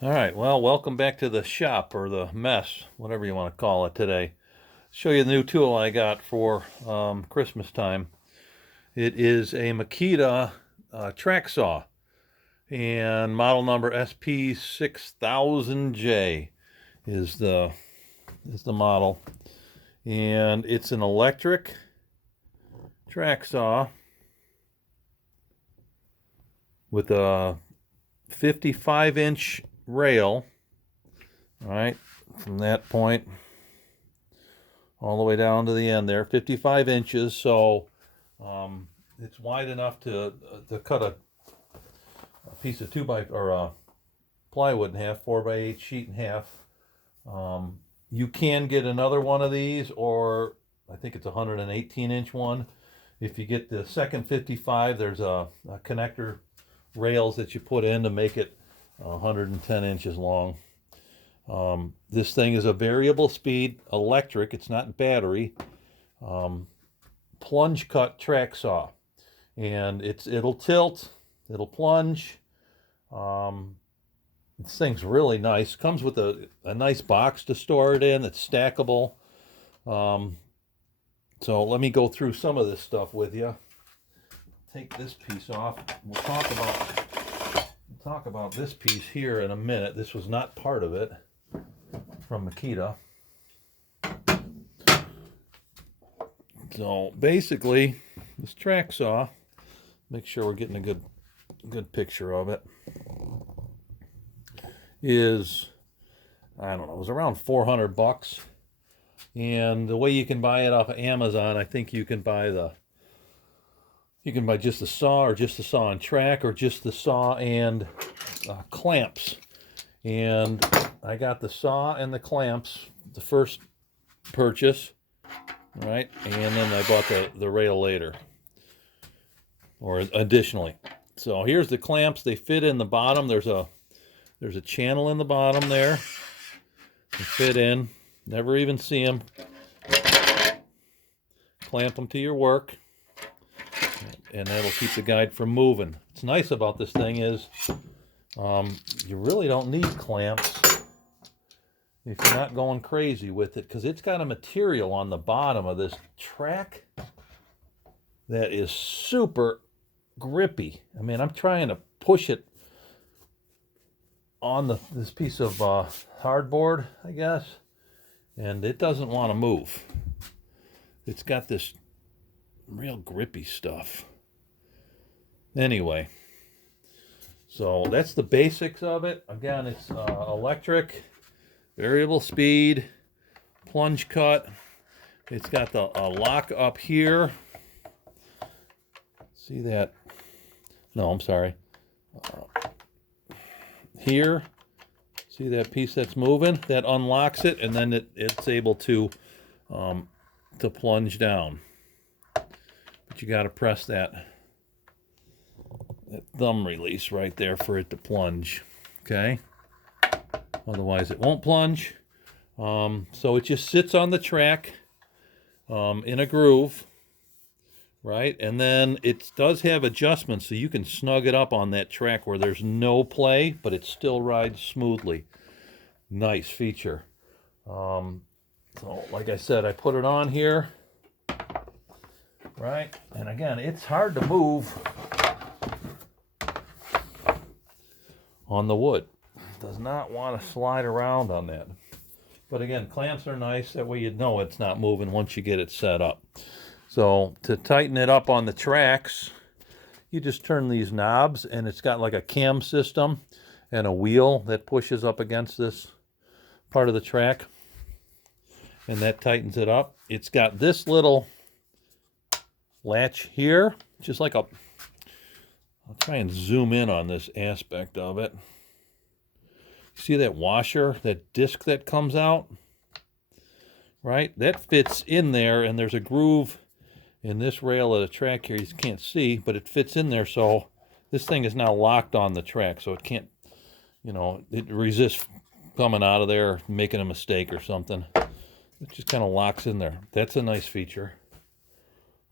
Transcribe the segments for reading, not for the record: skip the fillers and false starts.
All right, well, welcome back to the shop or the mess, whatever you want to call it today. Show you the new tool I got for Christmas time. It is a Makita track saw and model number SP6000J is the model. And it's an electric track saw with a 55-inch rail. All right, from that point all the way down to the end there, 55 inches. So it's wide enough to cut a piece of 2 by or plywood in half, 4x8 sheet in half. You can get another one of these, or I think it's a 118-inch one. If you get the second 55, there's a connector rails that you put in to make it 110 inches long. This thing is a variable speed electric. It's not battery. Plunge cut track saw, and it'll tilt, it'll plunge. This thing's really nice. Comes with a nice box to store it in. It's stackable. So let me go through some of this stuff with you. Take this piece off. We'll talk about this piece here in a minute. This was not part of it from Makita. So basically, this track saw, make sure we're getting a good picture of it, is, I don't know, it was around 400 bucks. And the way you can buy it off of Amazon, I think you can buy just the saw, or just the saw and track, or just the saw and clamps. And I got the saw and the clamps the first purchase, right? And then I bought the rail later, or additionally. So here's the clamps. They fit in the bottom. There's a channel in the bottom there. They fit in. Never even see them. Clamp them to your work, and that'll keep the guide from moving. What's nice about this thing is you really don't need clamps if you're not going crazy with it, because it's got a material on the bottom of this track that is super grippy. I mean, I'm trying to push it on this piece of hardboard, I guess, and it doesn't want to move. It's got this real grippy stuff. Anyway, so that's the basics of it. Again, it's electric, variable speed, plunge cut. It's got the lock up here. See that? No, I'm sorry. Here, see that piece that's moving? That unlocks it, and then it's able to plunge down. But you got to press that thumb release right there for it to plunge. Okay? Otherwise, it won't plunge. So it just sits on the track in a groove, right? And then it does have adjustments, so you can snug it up on that track where there's no play, but it still rides smoothly. Nice feature. So like I said, I put it on here, right? And again, it's hard to move on the wood. It does not want to slide around on that. But again, clamps are nice. That way you'd know it's not moving once you get it set up. So to tighten it up on the tracks, you just turn these knobs, and it's got like a cam system and a wheel that pushes up against this part of the track, and that tightens it up. It's got this little latch here, just like I'll try and zoom in on this aspect of it. See that washer, that disc that comes out, right? That fits in there, and there's a groove in this rail of the track here. You can't see, but it fits in there, so this thing is now locked on the track, so it can't, it resists coming out of there, making a mistake or something. It just kind of locks in there. That's a nice feature.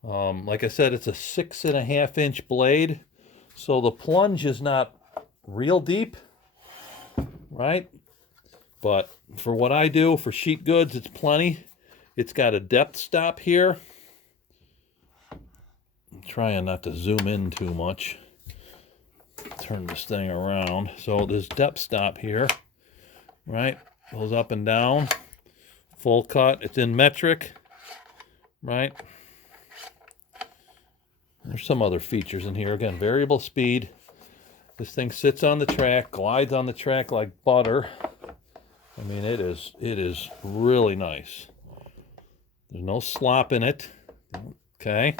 Like I said, it's a 6.5-inch blade, so the plunge is not real deep. right? But for what I do, for sheet goods, it's plenty. It's got a depth stop here. I'm trying not to zoom in too much. Turn this thing around. So this depth stop here, right? Goes up and down. Full cut. It's in metric, right? There's some other features in here. Again, variable speed. This thing sits on the track, glides on the track like butter. I mean, it is really nice. There's no slop in it. Okay.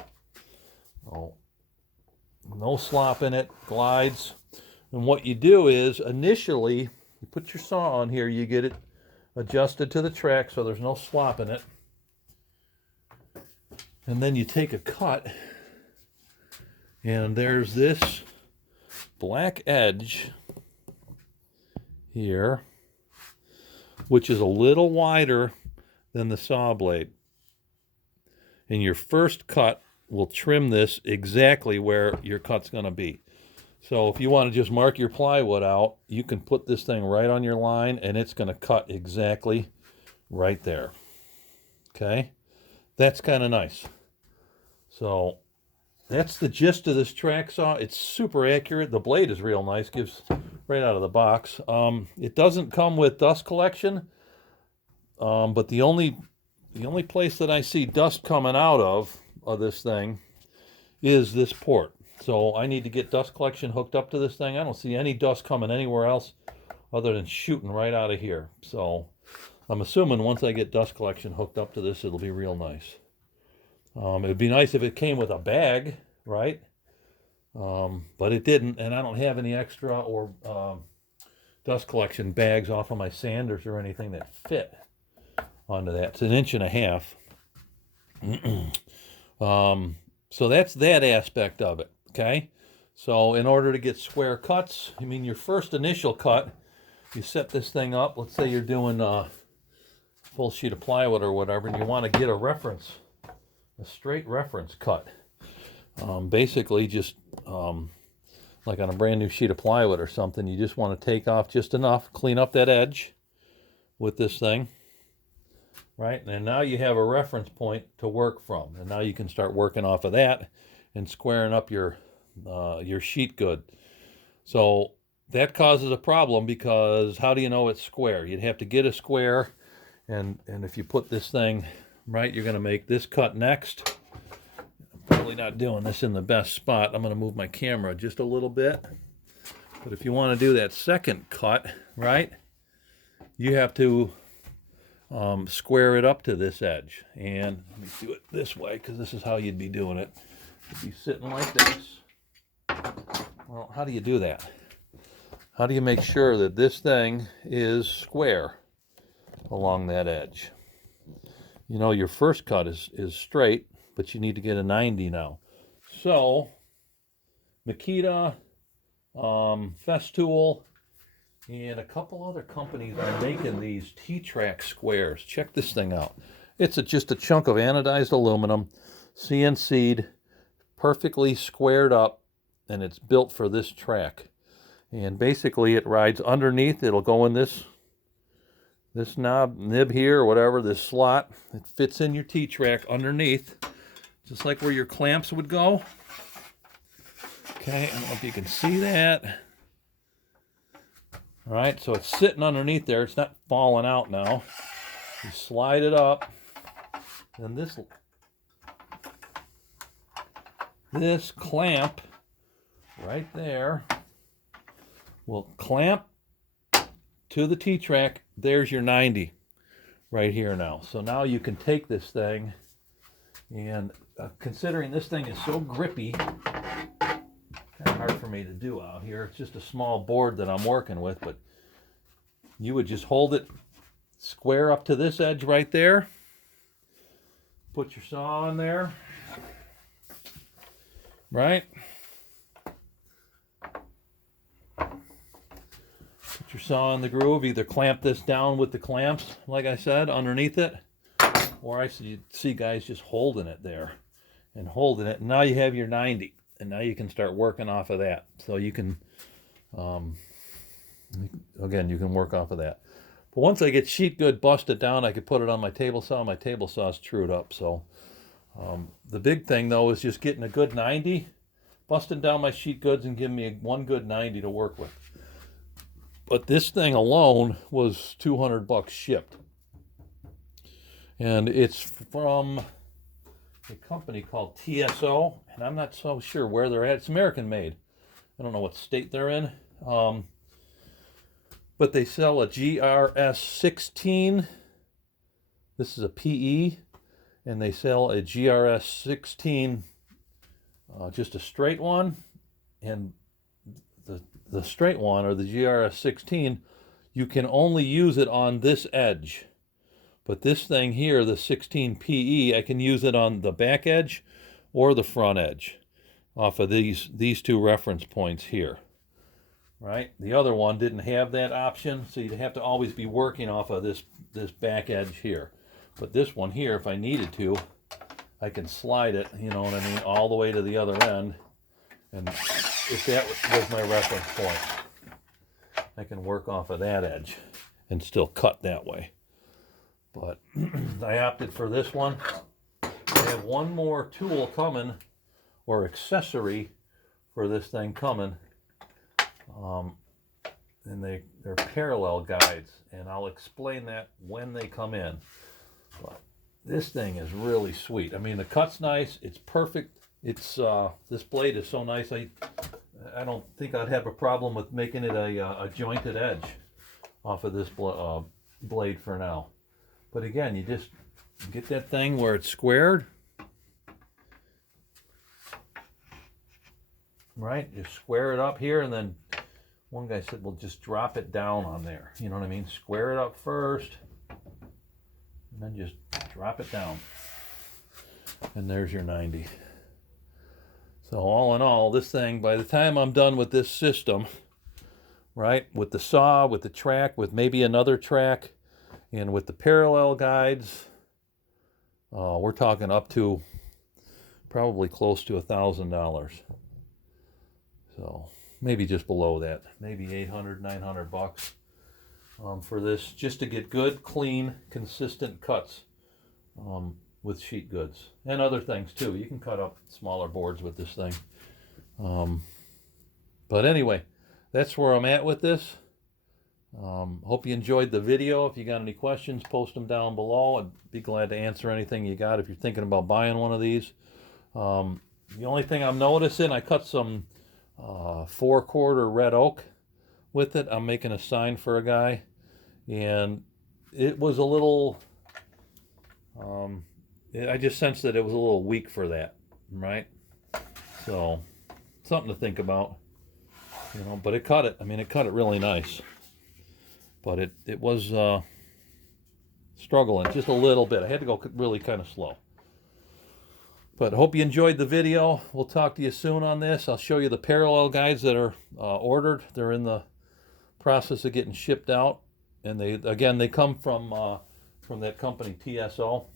Oh, no slop in it. Glides. And what you do is, initially, you put your saw on here, you get it adjusted to the track so there's no slop in it. And then you take a cut, and there's this black edge here, which is a little wider than the saw blade. And your first cut will trim this exactly where your cut's going to be. So if you want to just mark your plywood out, you can put this thing right on your line and it's going to cut exactly right there. Okay? That's kind of nice. So that's the gist of this track saw. It's super accurate. The blade is real nice. Gives right out of the box. It doesn't come with dust collection, but the only place that I see dust coming out of this thing is this port. So I need to get dust collection hooked up to this thing. I don't see any dust coming anywhere else other than shooting right out of here. So I'm assuming once I get dust collection hooked up to this, it'll be real nice. It would be nice if it came with a bag, right? But it didn't, and I don't have any extra or dust collection bags off of my sanders or anything that fit onto that. It's 1.5 inches. So that's that aspect of it, okay? So in order to get square cuts, I mean, your first initial cut, you set this thing up. Let's say you're doing a full sheet of plywood or whatever, and you want to get a reference, a straight reference cut. Basically just like on a brand new sheet of plywood or something, you just want to take off just enough, clean up that edge with this thing, right? And now you have a reference point to work from, and now you can start working off of that and squaring up your sheet good. So that causes a problem, because how do you know it's square? You'd have to get a square, and if you put this thing right, you're going to make this cut next. I'm probably not doing this in the best spot. I'm going to move my camera just a little bit. But if you want to do that second cut, right, you have to square it up to this edge. And let me do it this way, because this is how you'd be doing it. You'd be sitting like this. Well, how do you do that? How do you make sure that this thing is square along that edge? You know, your first cut is straight, but you need to get a 90 now. So, Makita, Festool, and a couple other companies are making these T-Track squares. Check this thing out. It's just a chunk of anodized aluminum, CNC'd, perfectly squared up, and it's built for this track. And basically it rides underneath. It'll go in this nib here, or whatever, this slot. It fits in your T-Track underneath, just like where your clamps would go. Okay, I don't know if you can see that. All right, so it's sitting underneath there. It's not falling out now. You slide it up, and this clamp right there will clamp to the T-Track. There's your 90 right here now. So now you can take this thing, and considering this thing is so grippy, kind of hard for me to do out here. It's just a small board that I'm working with, but you would just hold it square up to this edge right there. Put your saw in there, right? Put your saw in the groove. Either clamp this down with the clamps, like I said, underneath it, or I see guys just holding it there and holding it. And now you have your 90, and now you can start working off of that. So you can Again, you can work off of that. But once I get sheet good busted down, I could put it on my table saw. My table saw's trued up. So the big thing though is just getting a good 90, busting down my sheet goods and giving me one good 90 to work with. But this thing alone was $200 shipped. And it's from a company called TSO, and I'm not so sure where they're at. It's American made. I don't know what state they're in. But they sell a GRS 16. This is a PE, and they sell a GRS 16, just a straight one, and the straight one, or the GRS 16, you can only use it on this edge. But this thing here, the 16 PE, I can use it on the back edge or the front edge off of these two reference points here. Right? The other one didn't have that option, so you'd have to always be working off of this back edge here. But this one here, if I needed to, I can slide it, you know what I mean, all the way to the other end. And if that was my reference point, I can work off of that edge and still cut that way. But I opted for this one. I have one more tool coming, or accessory for this thing coming. And they're parallel guides, and I'll explain that when they come in. But this thing is really sweet. I mean, the cut's nice. It's perfect. It's this blade is so nice. I don't think I'd have a problem with making it a jointed edge off of this blade for now. But again, you just get that thing where it's squared, right? Just square it up here, and then one guy said, well, just drop it down on there. You know what I mean? Square it up first, and then just drop it down. And there's your 90. So all in all, this thing, by the time I'm done with this system, right, with the saw, with the track, with maybe another track, and with the parallel guides, we're talking up to probably close to $1,000. So maybe just below that, maybe 800, 900 bucks for this, just to get good, clean, consistent cuts with sheet goods and other things too. You can cut up smaller boards with this thing. But anyway, that's where I'm at with this. Hope you enjoyed the video. If you got any questions, post them down below. I'd be glad to answer anything you got if you're thinking about buying one of these. The only thing I'm noticing, I cut some 4-quarter red oak with it. I'm making a sign for a guy, and it was a little, I just sensed that it was a little weak for that, right? So something to think about, you know, but it cut it. I mean, it cut it really nice. But it was struggling just a little bit. I had to go really kind of slow. But hope you enjoyed the video. We'll talk to you soon on this. I'll show you the parallel guides that are ordered. They're in the process of getting shipped out. And they come from that company, TSO.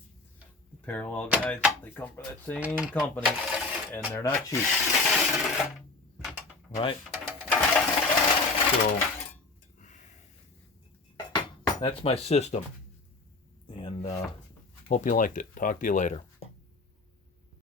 The parallel guides, they come from that same company, and they're not cheap. Right? So that's my system, and hope you liked it. Talk to you later.